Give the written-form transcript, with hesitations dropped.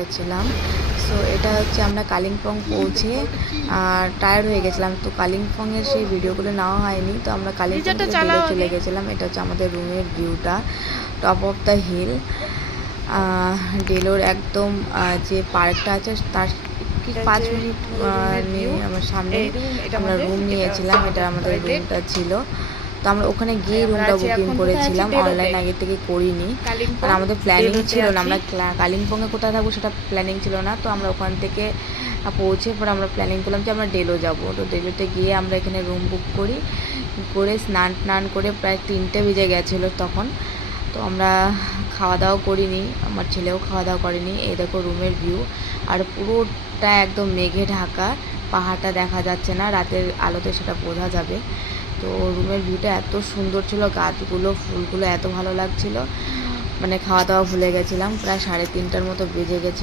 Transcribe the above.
গেছিলাম। সো এটা হচ্ছে আমরা কালিম্পং পৌঁছে টায়ার্ড হয়ে গেছিলাম, তো কালিম্পংয়ের সেই ভিডিওগুলো নেওয়া হয়নি। তো আমরা কালিম্পং থেকে ডেলো চলে গেছিলাম। এটা হচ্ছে আমাদের রুমের ভিউটা, টপ অফ দ্য হিল। ডেলোর একদম যে পার্কটা আছে তার 5 মিনিট আমার সামনে আমরা রুম নিয়েছিলাম। এটা আমাদের রুমটা ছিল। তো আমরা ওখানে গিয়ে রুমটা বুকিং করেছিলাম, অনলাইন আগে থেকে করিনি, কারণ আমাদের প্ল্যানিং ছিল না। আমরা কালিম্পংয়ে কোথায় থাকবো সেটা প্ল্যানিং ছিল না। তো আমরা ওখান থেকে পৌঁছে পরে আমরা প্ল্যানিং করলাম যে আমরা ডেলো যাব। তো ডেলোতে গিয়ে আমরা এখানে রুম বুক করে স্নান করে প্রায় 3টে বেজে গেছিলো তখন। তো আমরা খাওয়া দাওয়া করিনি, আমার ছেলেও খাওয়া দাওয়া করেনি। এই দেখো রুমের ভিউ, আর পুরোটা একদম মেঘে ঢাকা, পাহাড়টা দেখা যাচ্ছে না, রাতের আলোতে সেটা বোঝা যাবে। তো রুমের ভিউটা এত সুন্দর ছিল, গাছগুলো ফুলগুলো এত ভালো লাগছিল, মানে খাওয়া দাওয়া ভুলে গেছিলাম। প্রায় 3:30টার মতো বেজে গেছে।